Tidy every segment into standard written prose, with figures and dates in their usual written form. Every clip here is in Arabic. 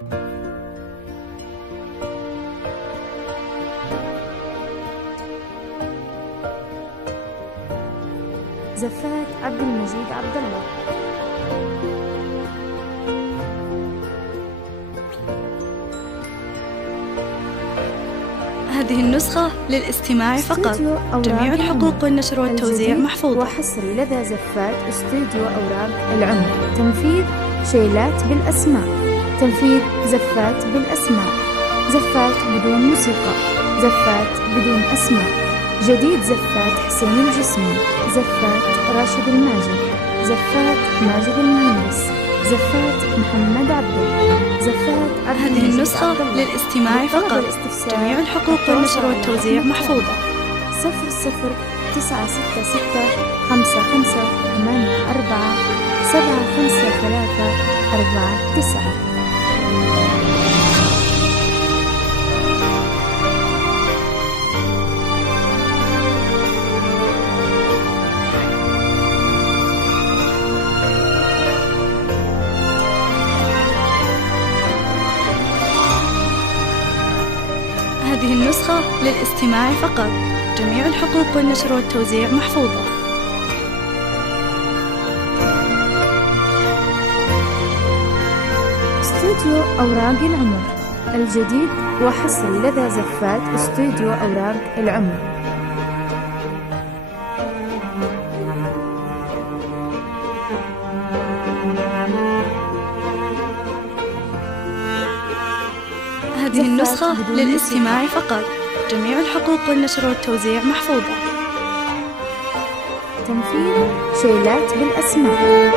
زفات عبد المجيد عبد الله. هذه النسخة للاستماع فقط. جميع الحقوق والنشر والتوزيع محفوظة. وحصري لدى زفات استوديو أوراق العمر. تنفيذ شيلات بالأسماء. تنفيذ زفات بالأسماء. زفات بدون موسيقى. زفات بدون أسماء. جديد زفات حسين الجسمي. زفات راشد الماجد. زفات ماجد المهندس. زفات محمد عبده. زفات هذه النسخة للاستماع فقط. جميع الحقوق والنشر والتوزيع محفوظة. 00966548475349. هذه النسخة للاستماع فقط. جميع الحقوق والنشر والتوزيع محفوظة. استوديو أوراق العمر الجديد وحصري لدى زفات استوديو أوراق العمر. هذه النسخة للاستماع فقط. جميع الحقوق والنشر والتوزيع محفوظة. تنفيذ شيلات بالأسماء.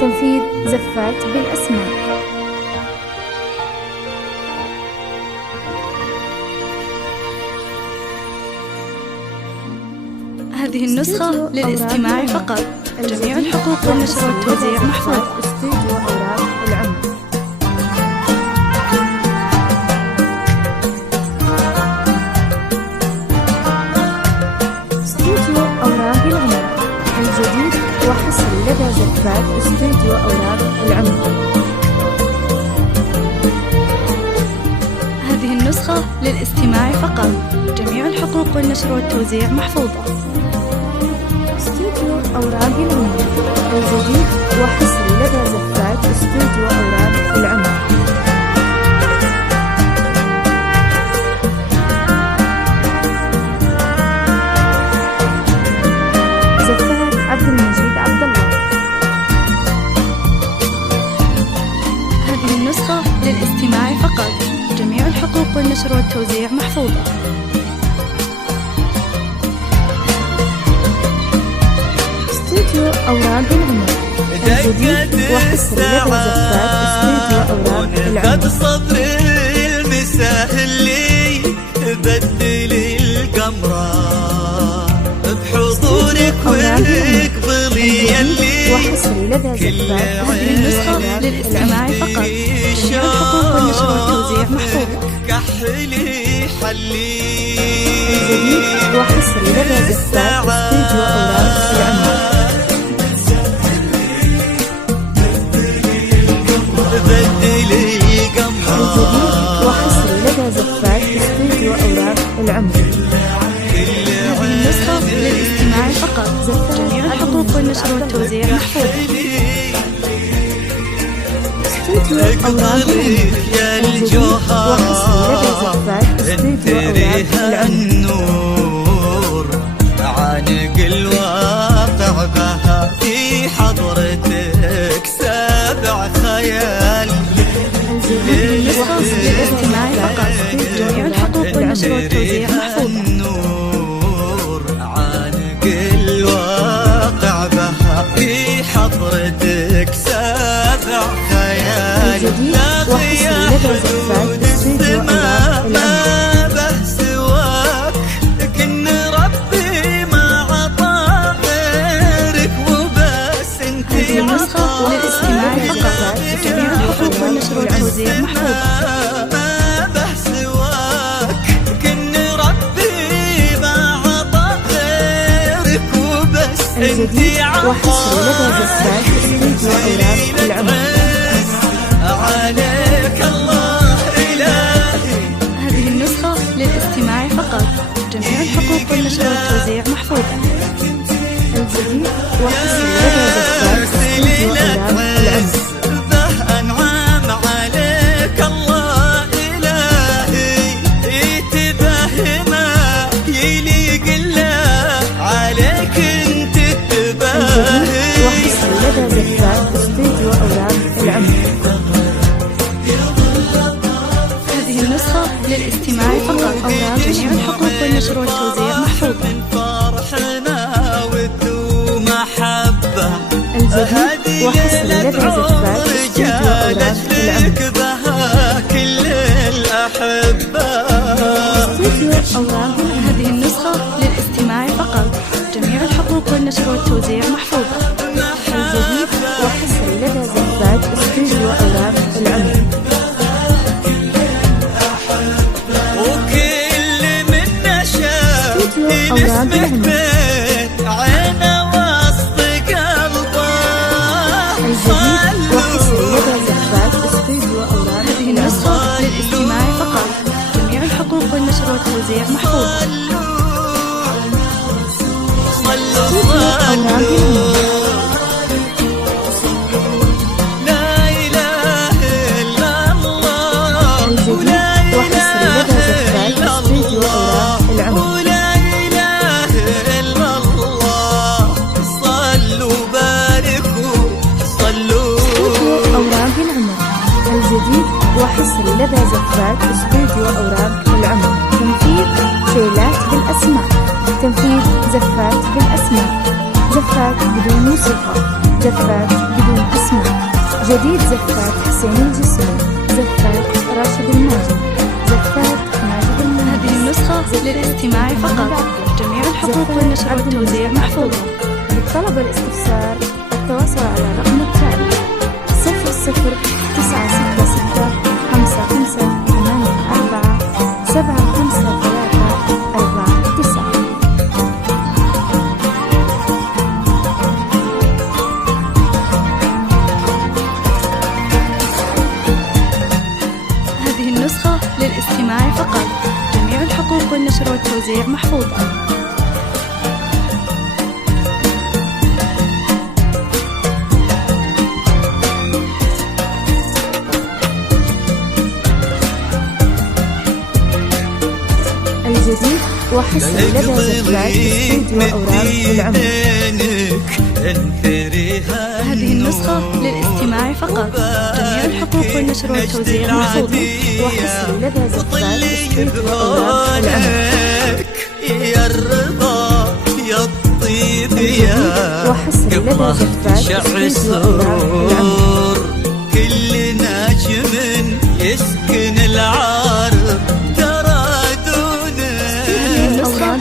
تنفيذ زفات بالأسماء. هذه النسخة للاستماع فقط. جميع الحقوق والنشر والتوزيع محفوظة. استوديو أوراق العمر. استوديو أوراق العمر الجديد وحصري لدى زفات استوديو أوراق العمر. هذه النسخة للاستماع فقط. جميع الحقوق والنشر والتوزيع محفوظة. استوديو أوراق العمر الجديد وحصري لدى زفات استوديو أوراق العمر. زفات عبد المجيد عبد الله. هذه النسخة للاستماع فقط. جميع الحقوق والنشر والتوزيع محفوظة. استوديو أوراق العمر الجديد وحصري لدى زفات استوديو أوراق العمر. صدري المساء اللي بدل القمرة بحضورك واقبلي يلي وحصري لدى زفات. هذه النسخة للاستماع فقط. جميع الحقوق والنشر والتوزيع محفوظة. كحلي حلي الجديد وحصري لدى زفات استوديو أوراق العمر. بدل القمرة الجديد وحصري لدى زفات استوديو أوراق العمر. هذه النسخة للاستماع فقط. جميع الحقوق والنشر والتوزيع محفوظة. استوديو أوراق العمر الجديد وحصري لدى زفات استوديو أوراق العمر. النور عانق الواقع بها في حضرتك سبع خيال. النسخة للاستماع فقط. جميع الحقوق والنشر والتوزيع محفوظة. النور عانق الواقع بها في حضرتك سبع خيال. الجديد وحصري لدى زفات استوديو أوراق العمر. سواك كن ربي ما عطى غيرك وبس انت هذه النسخة للاستماع فقط. جميع الحقوق والنشر والتوزيع محفوظة. الجديد وحصري لدى زفات استوديو أوراق العمر. عليك الله إلهي. هذه النسخة للاستماع فقط، جميع الحقوق والنشر والتوزيع محفوظة. الجديد وحصري لدى زفات استوديو أوراق العمر. أنعم عليك الله إلهي، يتبهما يليق الله عليك انت تباهي. وحصري لدى زفات استوديو أوراق العمر. هذه النسخة للاستماع فقط، جميع الحقوق والنشر والتوزيع محفوظة. الجديد وحصري لدى زفات استوديو أوراق العمر. بها كل الأحبة. استوديو أوراق هذه النسخة للاستماع فقط، جميع الحقوق والنشر والتوزيع محفوظة. الجديد وحصري لدى زفات استوديو أوراق العمر. وكل من نشاء أوراق عينه وسط قلبه. الجديد وحصري لدى زفات استوديو أوراق هذه النسخة للاستماع فقط، جميع الحقوق والنشر والتوزيع محفوظة. لا إله إلا الله. الجديد وحصري لدى زفات استوديو أوراق العمر. لا إله إلا الله. صلوا باركوا صلوا. استوديو أوراق العمر. الجديد وحصري لدى زفات استوديو أوراق العمر. تنفيذ شيلات بالأسماء، تنفيذ زفات بالأسماء، زفات بدون موسيقى، زفات بدون أسماء. جديد زفات حسين الجسمي، زفات راشد الماجد، زفات ماجد الماجد. هذه النسخة للاستماع فقط، جميع الحقوق والنشر والتوزيع محفوظة. للطلب والاستفسار التواصل على الرقم التالي 00-966 5584 753 49. هذه النسخة للاستماع فقط، جميع الحقوق والنشر والتوزيع محفوظة. الجديد وحصري لدى زفات استوديو أوراق العمر. هذه النسخة للاستماع فقط، جميع الحقوق والنشر والتوزيع محفوظة. وحصري لدى زفات استوديو أوراق العمر. يا الرضا يا الطيب يا وحصري لدى زفات استوديو أوراق العمر. كل نجم يسكن العارض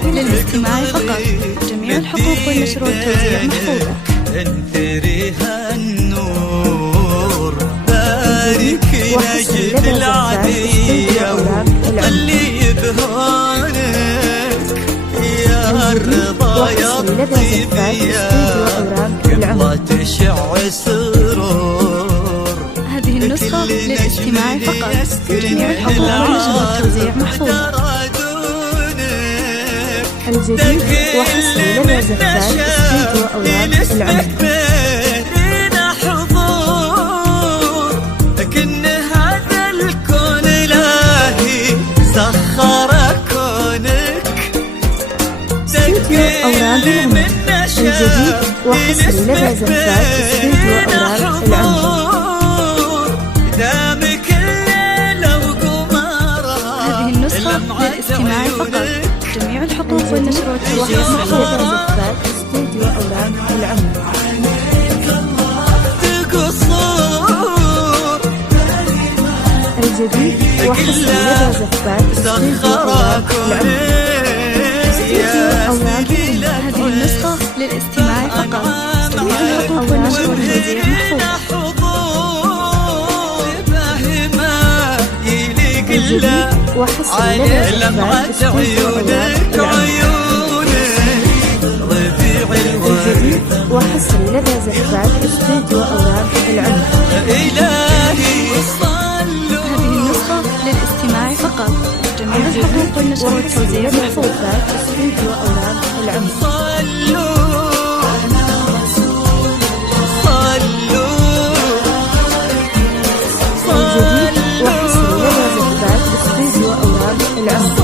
للاستماع فقط، جميع الحقوق والنشر والتوزيع محفوظة. انثريها النور بارك نجد العدية وخلي بهونك يا الرضا يا الطيب يا الله تشع سرور. هذه النسخة للاستماع فقط، جميع الحقوق والنشر والتوزيع محفوظة. الجديد وحصري لدى زفات استوديو أوراق العمر. لكن هذا الكون إلهي سخر كونك. استوديو أوراق العمر. الجديد وحصري لدى زفات استوديو أوراق العمر. دامك الليل وقمرها. هذه النسخة للاستماع فقط، جميع الحقوق والنشر والتوزيع محفوظة. زفات استوديو أوراق العمر. الجديد وحصري لدى زفات استوديو أوراق العمر. هذه النسخة للاستماع فقط، جميع الحقوق والنشر والتوزيع محفوظة. الجديد وحصري لدى زفات استوديو أوراق العمر. الجديد وحصري لدى زفات استوديو أوراق العمر. إلهي هذه النسخة للاستماع فقط. جميع الحقوق والنشر والتوزيع محفوظ. زفات استوديو أوراق العمر. الجديد وحصري لدى زفات استوديو أوراق العمر.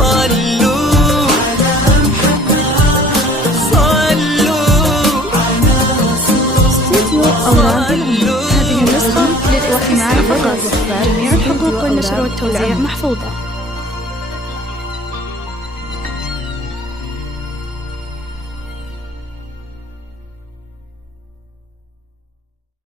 استوديو أوراق العمر. هذه النسخة للاستماع فقط. جميع الحقوق والنشر والتوزيع محفوظة.